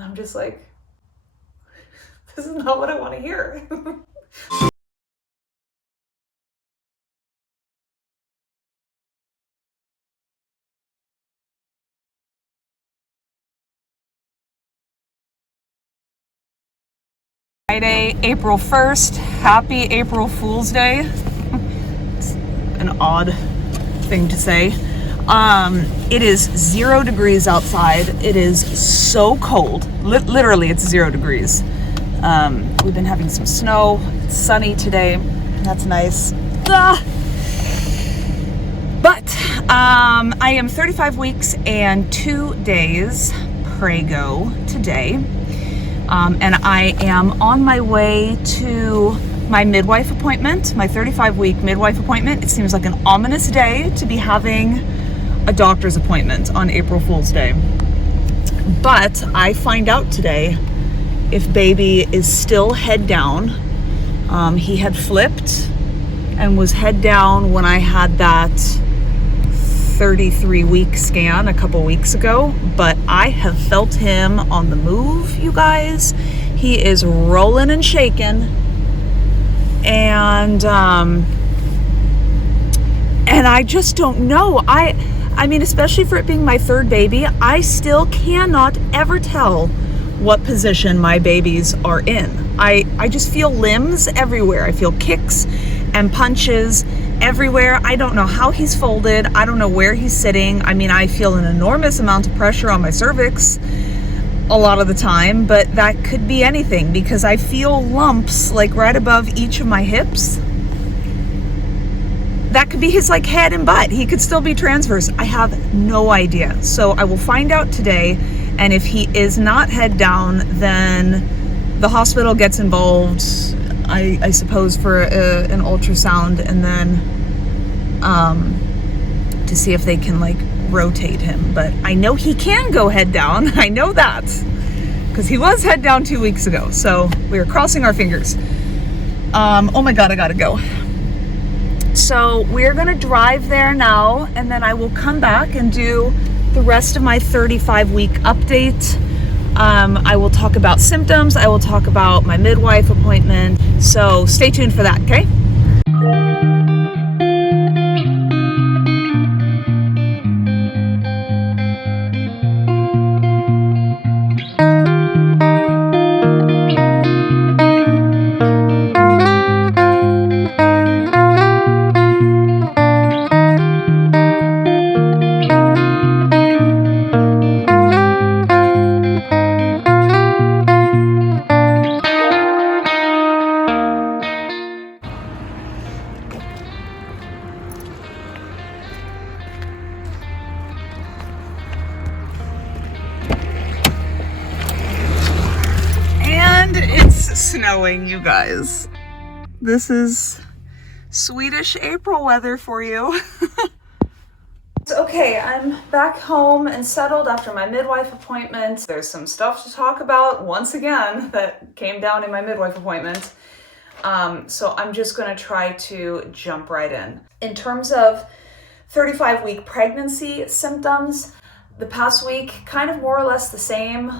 And I'm just like, this is not what I want to hear. Friday, April 1st. Happy April Fool's Day. It's an odd thing to say. It is 0 degrees outside. It is so cold. Literally, it's 0 degrees. We've been having some snow. It's sunny today. That's nice. But I am 35 weeks and 2 days prego today. And I am on my way to my midwife appointment, my 35-week midwife appointment. It seems like an ominous day to be having a doctor's appointment on April Fool's Day. But I find out today if baby is still head down. He had flipped and was head down when I had that 33-week scan a couple weeks ago, but I have felt him on the move, you guys. He is rolling and shaking, and I just don't know. I mean, especially for it being my third baby, I still cannot ever tell what position my babies are in. I just feel limbs everywhere. I feel kicks and punches everywhere. I don't know how he's folded. I don't know where he's sitting. I mean, I feel an enormous amount of pressure on my cervix a lot of the time, but that could be anything because I feel lumps like right above each of my hips. That could be his like head and butt. He could still be transverse. I have no idea. So I will find out today. And if he is not head down, then the hospital gets involved, I suppose, for an ultrasound, and then to see if they can like rotate him. But I know he can go head down. I know that because he was head down 2 weeks ago. So we are crossing our fingers. Oh my God, I gotta go. So we're gonna drive there now, and then I will come back and do the rest of my 35-week update. I will talk about symptoms. I will talk about my midwife appointment. So stay tuned for that, okay? Snowing, you guys. This is Swedish April weather for you. Okay, I'm back home and settled after my midwife appointment. There's some stuff to talk about once again that came down in my midwife appointment. So I'm just gonna try to jump right in. In terms of 35-week pregnancy symptoms, the past week, kind of more or less the same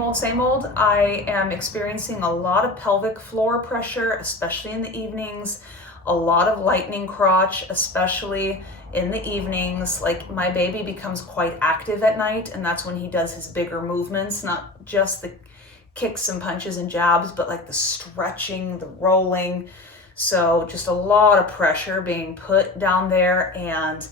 old. I am experiencing a lot of pelvic floor pressure, especially in the evenings, a lot of lightning crotch, especially in the evenings. Like my baby becomes quite active at night, and that's when he does his bigger movements, not just the kicks and punches and jabs, but like the stretching, the rolling. So just a lot of pressure being put down there, and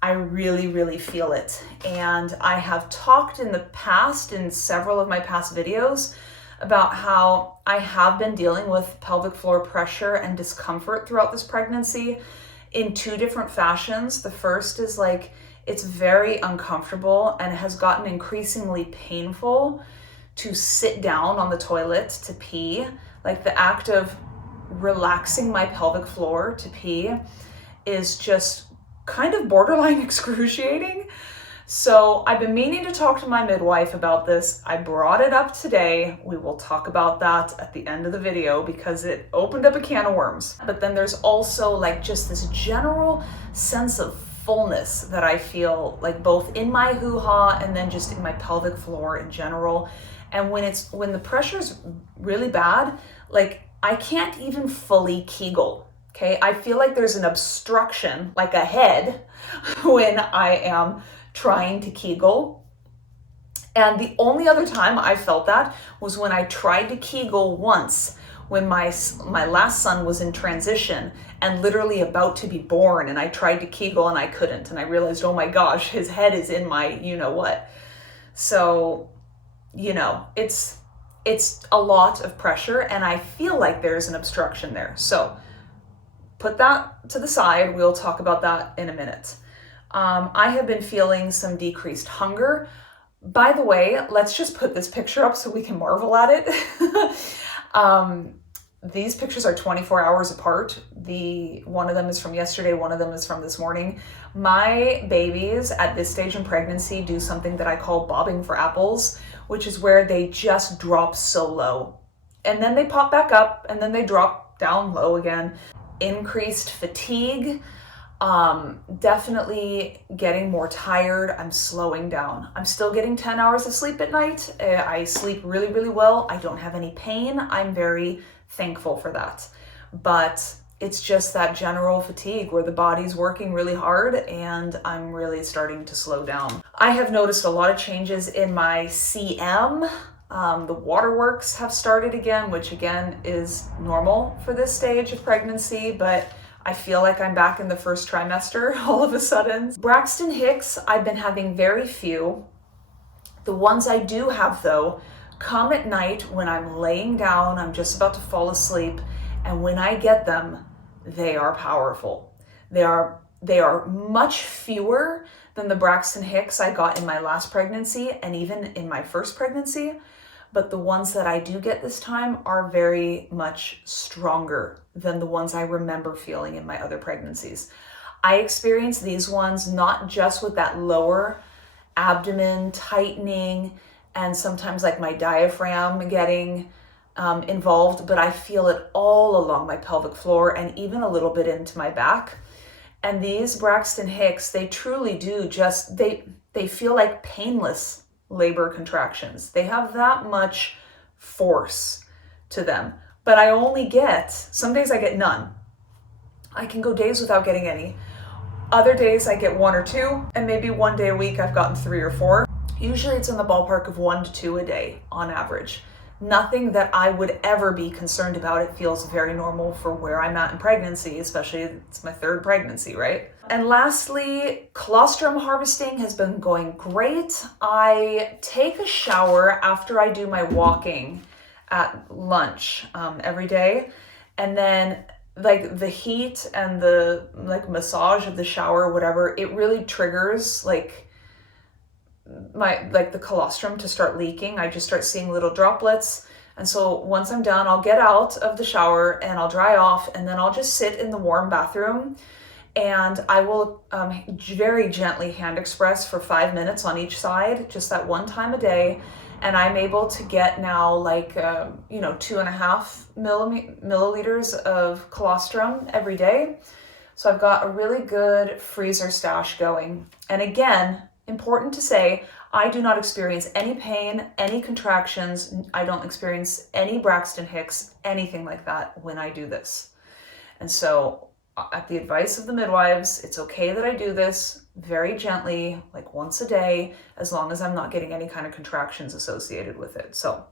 I really, really feel it. And I have talked in the past, in several of my past videos, about how I have been dealing with pelvic floor pressure and discomfort throughout this pregnancy in 2 different fashions. The first is like, it's very uncomfortable and it has gotten increasingly painful to sit down on the toilet to pee. Like the act of relaxing my pelvic floor to pee is just kind of borderline excruciating. So I've been meaning to talk to my midwife about this. I brought it up today. We will talk about that at the end of the video because it opened up a can of worms. But then there's also like just this general sense of fullness that I feel, like both in my hoo-ha and then just in my pelvic floor in general. And when the pressure's really bad, like I can't even fully Kegel. Okay, I feel like there's an obstruction, like a head, when I am trying to Kegel. And the only other time I felt that was when I tried to Kegel once when my last son was in transition and literally about to be born, and I tried to Kegel and I couldn't, and I realized, oh my gosh, his head is in my you-know-what. So, it's a lot of pressure, and I feel like there's an obstruction there. So put that to the side. We'll talk about that in a minute. I have been feeling some decreased hunger. By the way, let's just put this picture up so we can marvel at it. These pictures are 24 hours apart. One of them is from yesterday, one of them is from this morning. My babies at this stage in pregnancy do something that I call bobbing for apples, which is where they just drop so low. And then they pop back up, and then they drop down low again. Increased fatigue, definitely getting more tired. I'm slowing down. I'm still getting 10 hours of sleep at night. I sleep really, really well. I don't have any pain. I'm very thankful for that. But it's just that general fatigue where the body's working really hard and I'm really starting to slow down. I have noticed a lot of changes in my CM. The waterworks have started again, which again is normal for this stage of pregnancy, but I feel like I'm back in the first trimester all of a sudden. Braxton Hicks, I've been having very few. The ones I do have though, come at night when I'm laying down, I'm just about to fall asleep, and when I get them, they are powerful. They are much fewer than the Braxton Hicks I got in my last pregnancy and even in my first pregnancy, but the ones that I do get this time are very much stronger than the ones I remember feeling in my other pregnancies. I experience these ones not just with that lower abdomen tightening and sometimes like my diaphragm getting involved, but I feel it all along my pelvic floor and even a little bit into my back. And these Braxton Hicks, they truly do just, they feel like painless labor contractions. They have that much force to them, but I only get, some days I get none. I can go days without getting any. Other days I get one or two, and maybe one day a week I've gotten 3 or 4. Usually it's in the ballpark of 1 to 2 a day on average. Nothing that I would ever be concerned about. It feels very normal for where I'm at in pregnancy, especially it's my 3rd pregnancy, right? And lastly, colostrum harvesting has been going great. I take a shower after I do my walking at lunch every day. And then like the heat and the like massage of the shower, whatever, it really triggers like the colostrum to start leaking. I just start seeing little droplets. And so once I'm done, I'll get out of the shower and I'll dry off, and then I'll just sit in the warm bathroom and I will very gently hand express for 5 minutes on each side, just that one time a day. And I'm able to get now like, 2.5 milliliters of colostrum every day. So I've got a really good freezer stash going. And again, important to say, I do not experience any pain, any contractions. I don't experience any Braxton Hicks, anything like that when I do this. And so at the advice of the midwives, it's okay that I do this very gently, like once a day, as long as I'm not getting any kind of contractions associated with it. So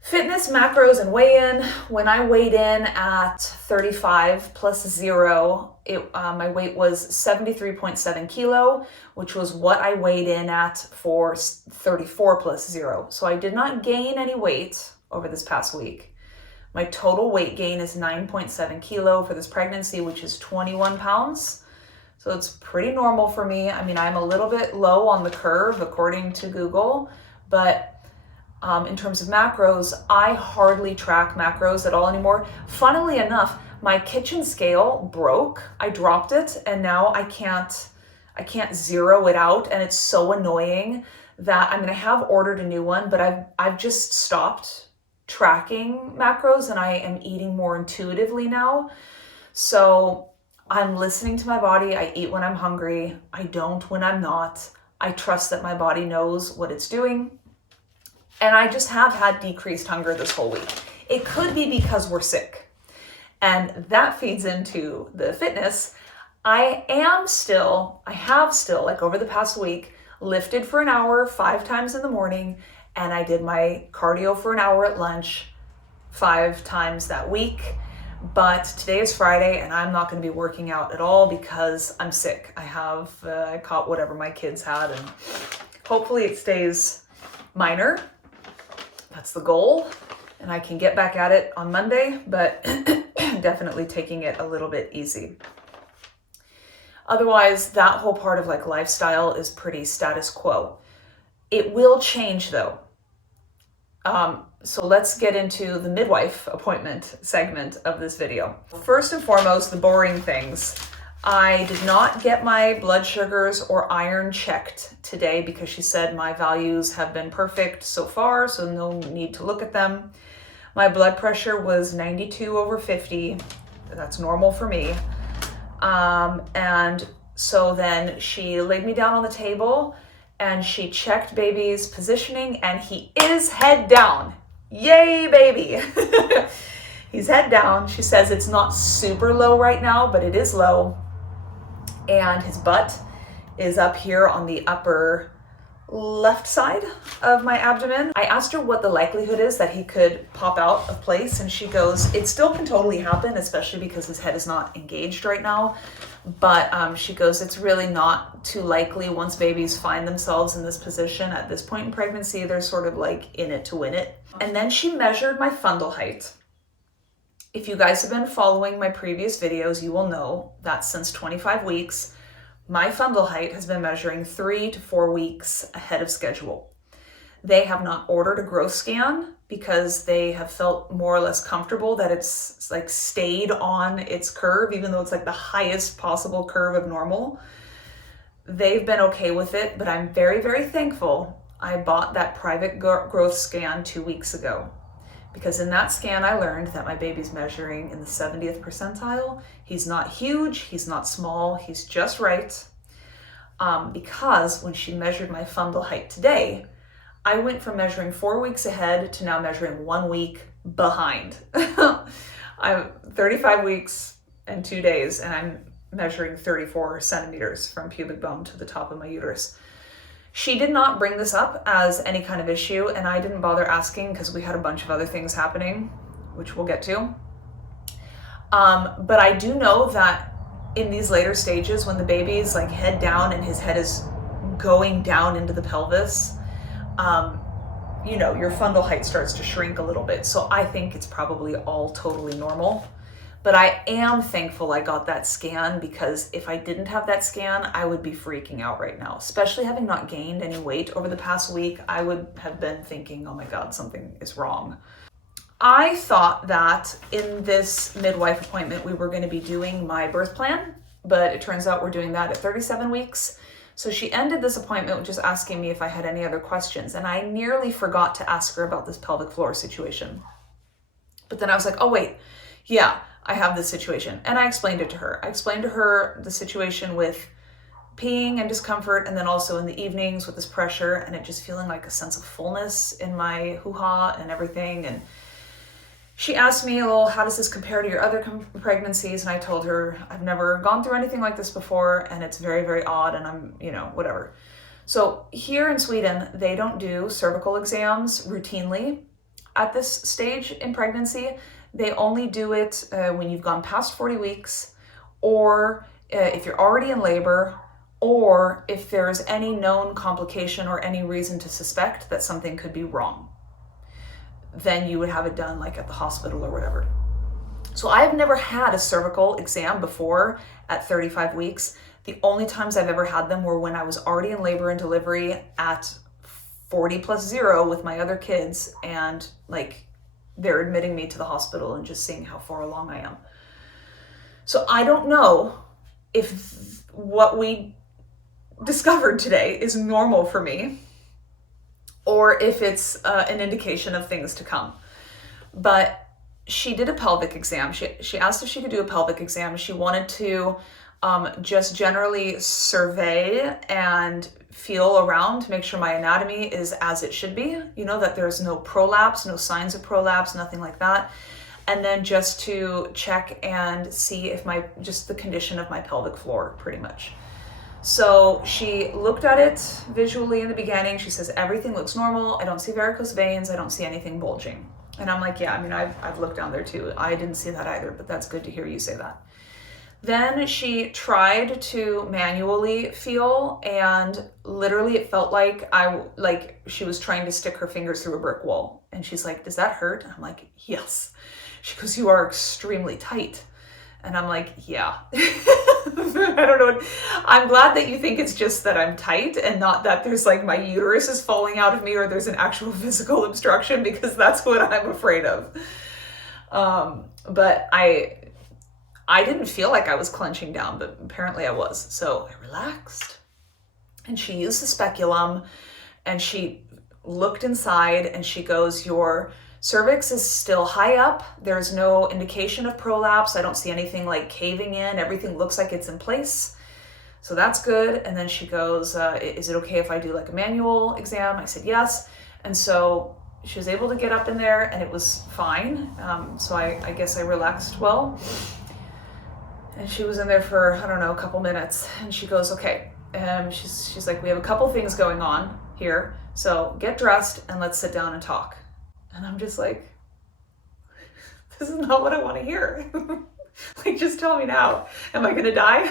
fitness, macros, and weigh-in. When I weighed in at 35 plus 0, my weight was 73.7 kilo, which was what I weighed in at for 34 plus 0. So I did not gain any weight over this past week. My total weight gain is 9.7 kilo for this pregnancy, which is 21 pounds. So it's pretty normal for me. I mean, I'm a little bit low on the curve according to Google, but in terms of macros, I hardly track macros at all anymore. Funnily enough, my kitchen scale broke. I dropped it and now I can't zero it out, and it's so annoying that I'm going to have ordered a new one, but I've just stopped tracking macros and I am eating more intuitively now. So I'm listening to my body. I eat when I'm hungry. I don't when I'm not. I trust that my body knows what it's doing. And I just have had decreased hunger this whole week. It could be because we're sick. And that feeds into the fitness. I have still, like over the past week, lifted for an hour 5 times in the morning, and I did my cardio for an hour at lunch 5 times that week. But today is Friday and I'm not going to be working out at all because I'm sick. I caught whatever my kids had, and hopefully it stays minor. That's the goal. And I can get back at it on Monday, but definitely taking it a little bit easy. Otherwise, that whole part of like lifestyle is pretty status quo. It will change though. So let's get into the midwife appointment segment of this video. First and foremost, the boring things. I did not get my blood sugars or iron checked today because she said my values have been perfect so far, so no need to look at them. My blood pressure was 92/50. That's normal for me. And so then she laid me down on the table and she checked baby's positioning, and he is head down. Yay, baby. He's head down. She says it's not super low right now, but it is low. And his butt is up here on the upper left side of my abdomen. I asked her what the likelihood is that he could pop out of place, and she goes, it still can totally happen, especially because his head is not engaged right now. But she goes, it's really not too likely once babies find themselves in this position at this point in pregnancy. They're sort of like in it to win it. And then she measured my fundal height. If you guys have been following my previous videos, you will know that since 25 weeks, my fundal height has been measuring 3 to 4 weeks ahead of schedule. They have not ordered a growth scan because they have felt more or less comfortable that it's like stayed on its curve, even though it's like the highest possible curve of normal. They've been okay with it, but I'm very, very thankful I bought that private growth scan 2 weeks ago. Because in that scan, I learned that my baby's measuring in the 70th percentile. He's not huge, he's not small, he's just right. Because when she measured my fundal height today, I went from measuring 4 weeks ahead to now measuring 1 week behind. I'm 35 weeks and 2 days, and I'm measuring 34 centimeters from pubic bone to the top of my uterus. She did not bring this up as any kind of issue, and I didn't bother asking because we had a bunch of other things happening, which we'll get to. But I do know that in these later stages, when the baby's like head down and his head is going down into the pelvis, your fundal height starts to shrink a little bit. So I think it's probably all totally normal. But I am thankful I got that scan, because if I didn't have that scan, I would be freaking out right now. Especially having not gained any weight over the past week, I would have been thinking, oh my God, something is wrong. I thought that in this midwife appointment, we were going to be doing my birth plan, but it turns out we're doing that at 37 weeks. So she ended this appointment with just asking me if I had any other questions, and I nearly forgot to ask her about this pelvic floor situation. But then I was like, oh wait, yeah, I have this situation. And I explained it to her. I explained to her the situation with peeing and discomfort, and then also in the evenings with this pressure and it just feeling like a sense of fullness in my hoo-ha and everything. And she asked me, well, how does this compare to your other pregnancies? And I told her, I've never gone through anything like this before, and it's very, very odd, and I'm, whatever. So here in Sweden, they don't do cervical exams routinely at this stage in pregnancy. They only do it when you've gone past 40 weeks, or if you're already in labor, or if there's any known complication or any reason to suspect that something could be wrong. Then you would have it done like at the hospital or whatever. So I've never had a cervical exam before at 35 weeks. The only times I've ever had them were when I was already in labor and delivery at 40+0 with my other kids, and like they're admitting me to the hospital and just seeing how far along I am. So I don't know if what we discovered today is normal for me, or if it's an indication of things to come. But she did a pelvic exam. She asked if she could do a pelvic exam. She wanted to just generally survey and feel around to make sure my anatomy is as it should be, that there's no prolapse, no signs of prolapse, nothing like that. And then just to check and see if just the condition of my pelvic floor, pretty much. So she looked at it visually in the beginning. She says, everything looks normal. I don't see varicose veins. I don't see anything bulging. And I'm like, yeah, I've looked down there too. I didn't see that either, but that's good to hear you say that. Then she tried to manually feel, and literally it felt like she was trying to stick her fingers through a brick wall. And she's like, does that hurt? I'm like, yes. She goes, you are extremely tight. And I'm like, yeah. I don't know. I'm glad that you think it's just that I'm tight and not that there's my uterus is falling out of me or there's an actual physical obstruction, because that's what I'm afraid of. But I didn't feel like I was clenching down, but apparently I was. So I relaxed, and she used the speculum, and she looked inside, and she goes, your cervix is still high up. There's no indication of prolapse. I don't see anything like caving in. Everything looks like it's in place. So that's good. And then she goes, is it okay if I do a manual exam? I said yes. And so she was able to get up in there, and it was fine. So I guess I relaxed well. And she was in there for, I don't know, a couple minutes. And she goes, okay. She's like, we have a couple things going on here. So get dressed and let's sit down and talk. And I'm just like, this is not what I want to hear. Just tell me now. Am I going to die?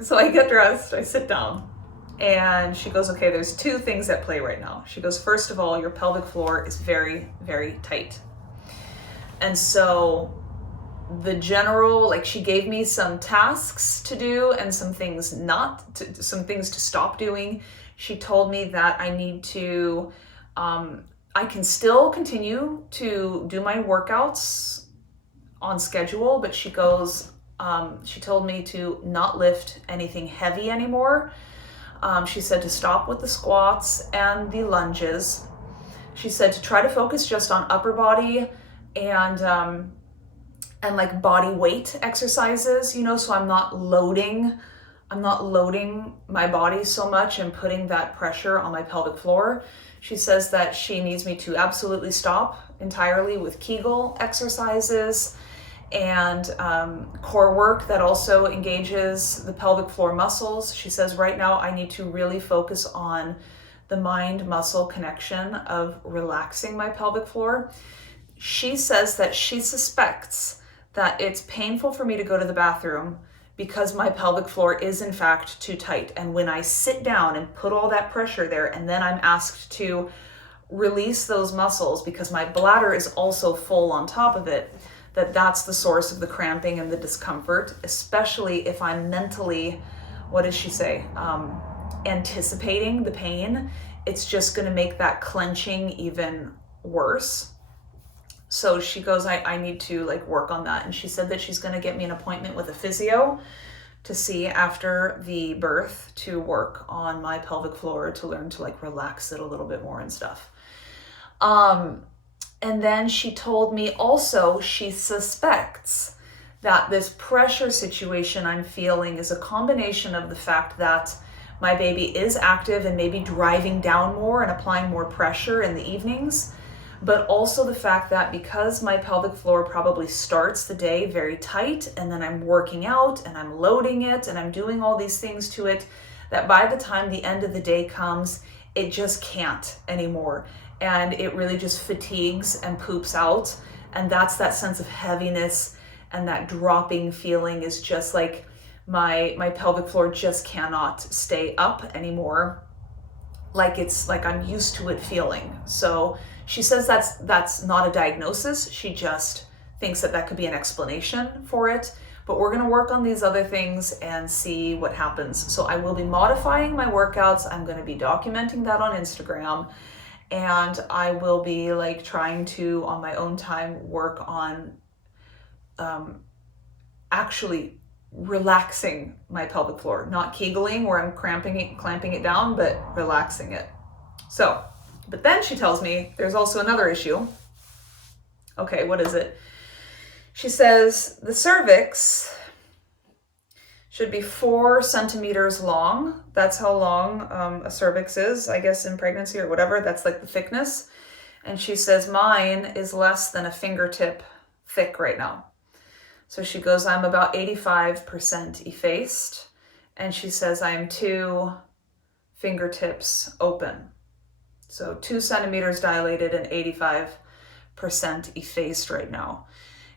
So I get dressed, I sit down, and she goes, okay, there's two things at play right now. She goes, first of all, your pelvic floor is very, very tight. And so the general, she gave me some tasks to do and some things to stop doing. She told me that I need to, I can still continue to do my workouts on schedule, but she goes, she told me to not lift anything heavy anymore. She said to stop with the squats and the lunges. She said to try to focus just on upper body and body weight exercises, so I'm not loading my body so much and putting that pressure on my pelvic floor. She says that she needs me to absolutely stop entirely with Kegel exercises and core work that also engages the pelvic floor muscles. She says right now I need to really focus on the mind-muscle connection of relaxing my pelvic floor. She says that she suspects that it's painful for me to go to the bathroom because my pelvic floor is in fact too tight. And when I sit down and put all that pressure there, and then I'm asked to release those muscles because my bladder is also full on top of it, that's the source of the cramping and the discomfort, especially if I'm mentally, what does she say, anticipating the pain. It's just gonna make that clenching even worse. So she goes, I need to work on that. And she said that she's going to get me an appointment with a physio to see after the birth to work on my pelvic floor to learn to relax it a little bit more and stuff. And then she told me also she suspects that this pressure situation I'm feeling is a combination of the fact that my baby is active and maybe driving down more and applying more pressure in the evenings, but also the fact that because my pelvic floor probably starts the day very tight, and then I'm working out and I'm loading it and I'm doing all these things to it, that by the time the end of the day comes, it just can't anymore. And it really just fatigues and poops out. And that's that sense of heaviness, and that dropping feeling is just like my pelvic floor just cannot stay up anymore. It's like I'm used to it feeling. So she says that's not a diagnosis. She just thinks that could be an explanation for it. But we're going to work on these other things and see what happens. So I will be modifying my workouts. I'm going to be documenting that on Instagram. And I will be trying to, on my own time, work on actually relaxing my pelvic floor, not Kegeling where I'm clamping it down, but relaxing it. So, but then she tells me there's also another issue. Okay, what is it? She says the cervix should be 4 centimeters long. That's how long a cervix is, I guess, in pregnancy or whatever. That's like the thickness. And she says mine is less than a fingertip thick right now. So she goes, I'm about 85% effaced. And she says I'm 2 fingertips open. So 2 centimeters dilated and 85% effaced right now.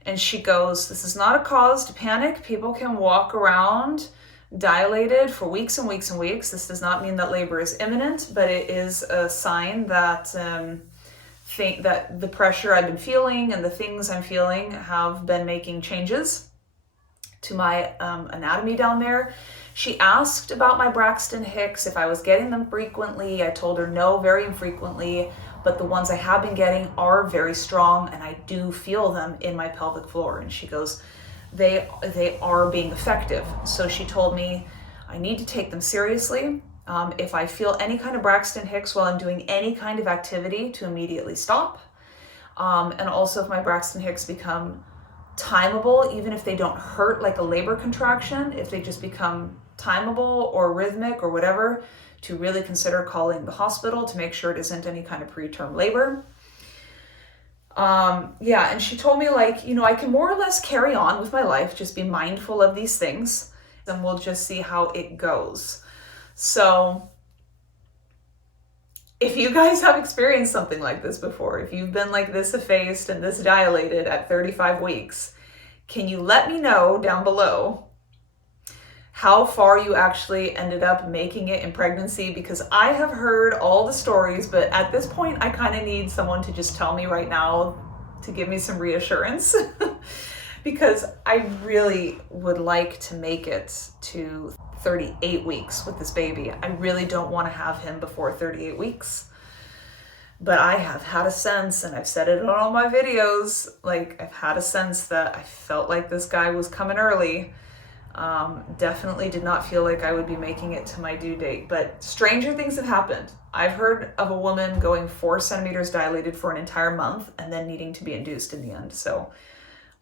And she goes, this is not a cause to panic. People can walk around dilated for weeks and weeks and weeks. This does not mean that labor is imminent, but it is a sign that that the pressure I've been feeling and the things I'm feeling have been making changes to my anatomy down there. She asked about my Braxton Hicks, if I was getting them frequently. I told her no, very infrequently, but the ones I have been getting are very strong and I do feel them in my pelvic floor. And she goes, they are being effective. So she told me I need to take them seriously. If I feel any kind of Braxton Hicks while I'm doing any kind of activity, to immediately stop. And also if my Braxton Hicks become timeable, even if they don't hurt like a labor contraction, if they just become timeable or rhythmic or whatever, to really consider calling the hospital to make sure it isn't any kind of preterm labor. Yeah, and she told me, like, you know, I can more or less carry on with my life, just be mindful of these things, and we'll just see how it goes. So if you guys have experienced something like this before, if you've been like this effaced and this dilated at 35 weeks, can you let me know down below how far you actually ended up making it in pregnancy? Because I have heard all the stories, but at this point, I kind of need someone to just tell me right now to give me some reassurance because I really would like to make it to 38 weeks with this baby. I really don't want to have him before 38 weeks. But I have had a sense, and I've said it on all my videos, like I've had a sense that I felt like this guy was coming early. Definitely did not feel like I would be making it to my due date, but stranger things have happened. I've heard of a woman going 4 centimeters dilated for an entire month and then needing to be induced in the end. So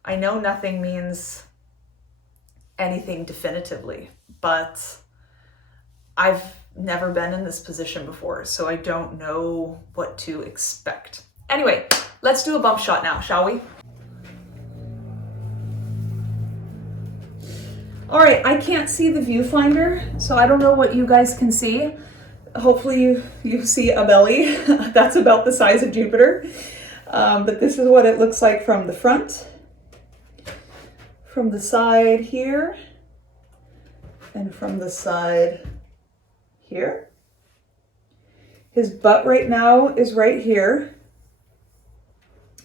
I know nothing means anything definitively, but I've never been in this position before, so I don't know what to expect. Anyway, let's do a bump shot now, shall we? All right, I can't see the viewfinder, so I don't know what you guys can see. Hopefully you see a belly. That's about the size of Jupiter. But this is what it looks like from the front, from the side here, and from the side here. His butt right now is right here,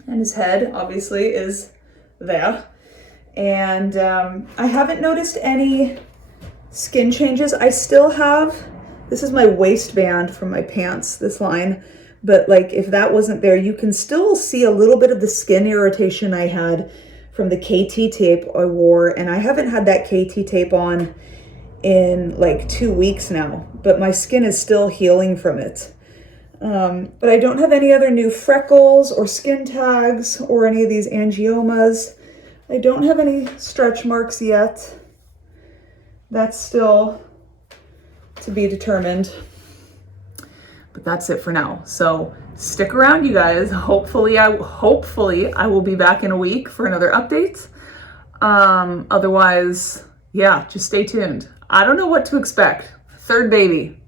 and his head obviously is there. And I haven't noticed any skin changes. I still have, this is my waistband from my pants, this line, but like if that wasn't there, you can still see a little bit of the skin irritation I had from the KT tape I wore, and I haven't had that KT tape on in like 2 weeks now, but my skin is still healing from it. But I don't have any other new freckles or skin tags or any of these angiomas. I don't have any stretch marks yet. That's still to be determined. But that's it for now. So stick around, you guys. Hopefully I will be back in a week for another update. Otherwise, yeah, just stay tuned. I don't know what to expect. Third baby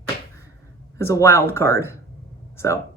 is a wild card. So